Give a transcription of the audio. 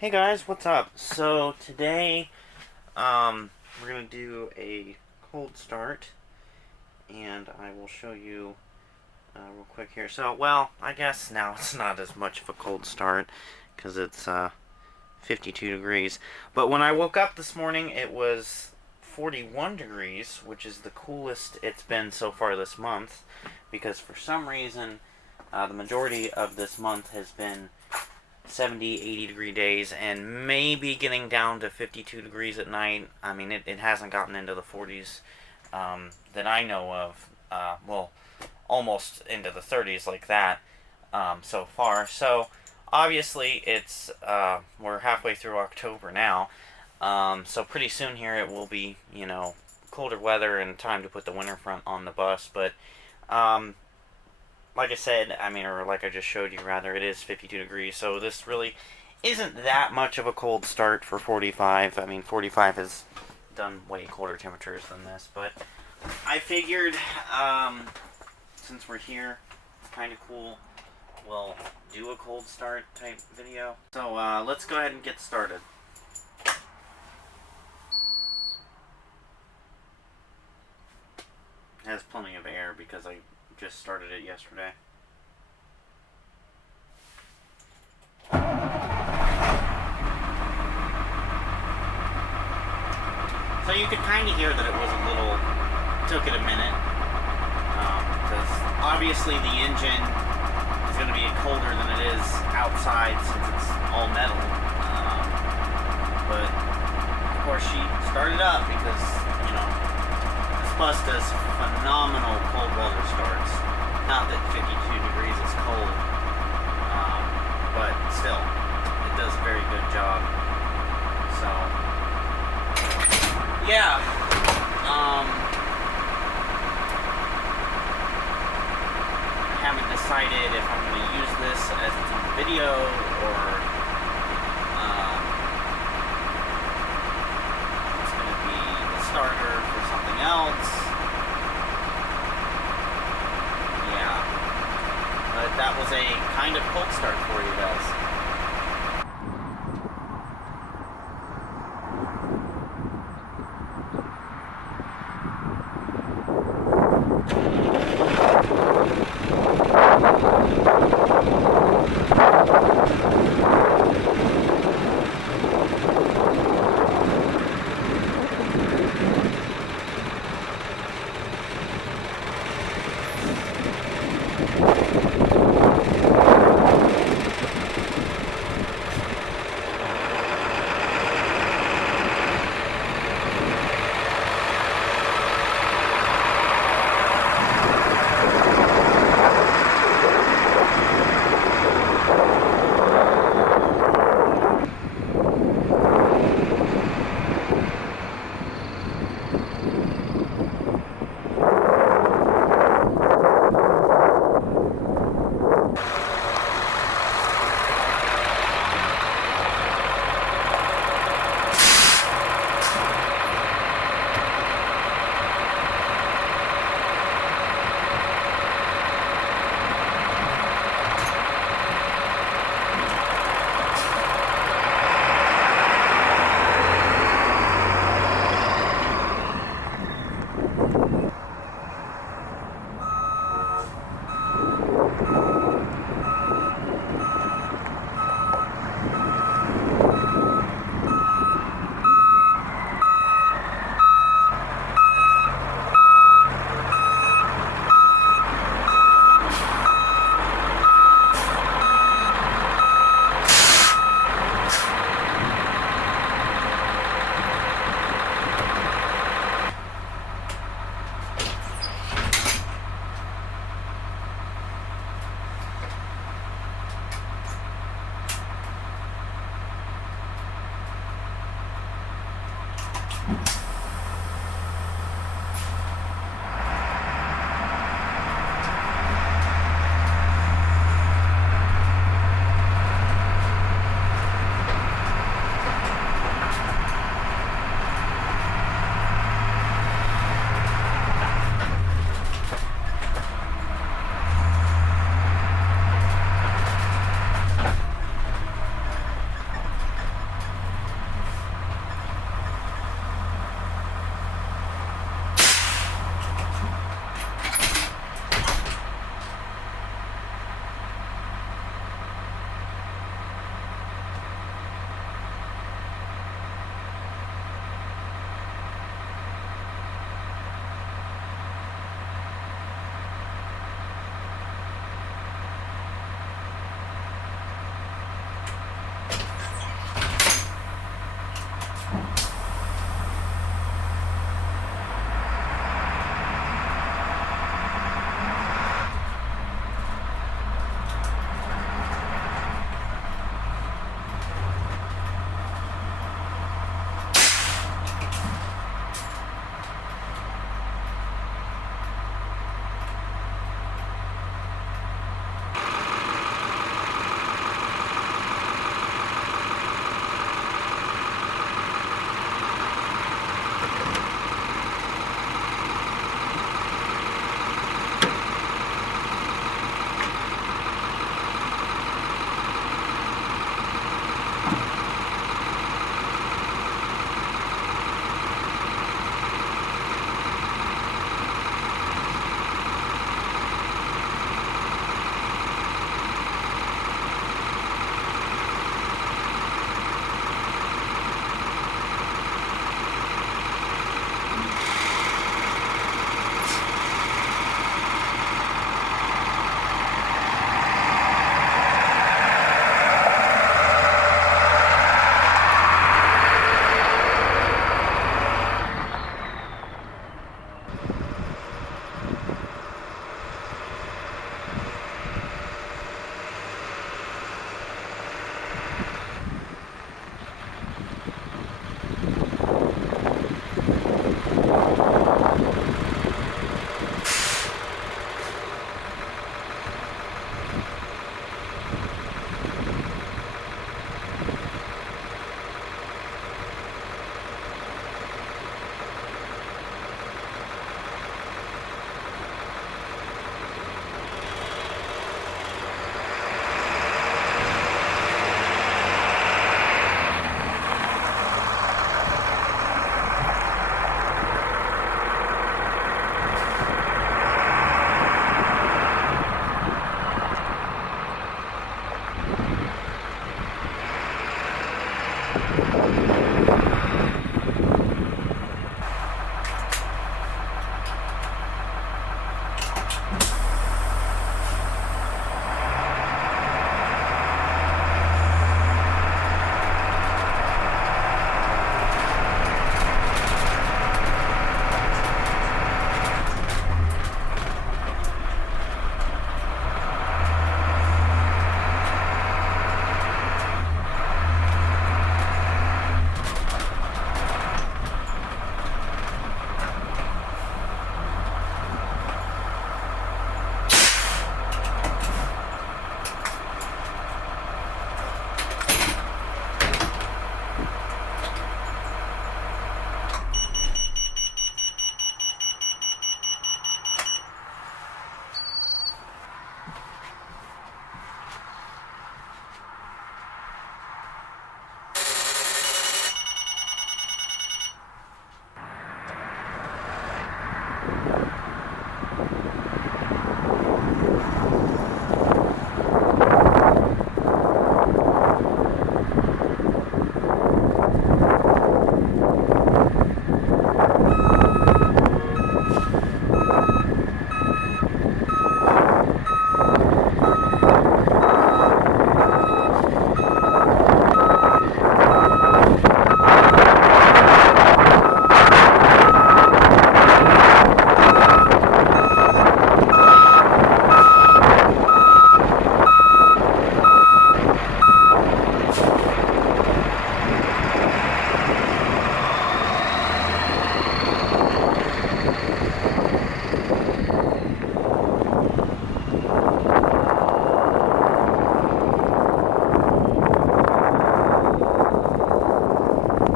Hey guys, what's up? So today, we're gonna do a cold start, and I will show you real quick here. So, well, I guess now it's not as much of a cold start because it's 52 degrees. But when I woke up this morning, it was 41 degrees, which is the coolest it's been so far this month. Because for some reason, the majority of this month has been 70, 80 degree days, and maybe getting down to 52 degrees at night. I mean, it hasn't gotten into the 40s that I know of. Well, almost into the 30s like that so far. So, obviously, we're halfway through October now. So, pretty soon here it will be, colder weather and time to put the winter front on the bus. But, like I said, or like I just showed you, rather, it is 52 degrees, so this really isn't that much of a cold start for 45. 45 has done way colder temperatures than this, but I figured, since we're here, it's kind of cool, we'll do a cold start type video. So, let's go ahead and get started. It has plenty of air because I just started it yesterday. So you could kind of hear that it was took it a minute, because obviously the engine is going to be colder than it is outside since it's all metal, but of course she started up because, this bus does phenomenal cold weather starts. Not that 52 degrees is cold, but still, it does a very good job. So, yeah, I haven't decided if I'm going to use this as its own video or it's going to be the starter for something else. Yeah, but that was a kind of cold start for you guys.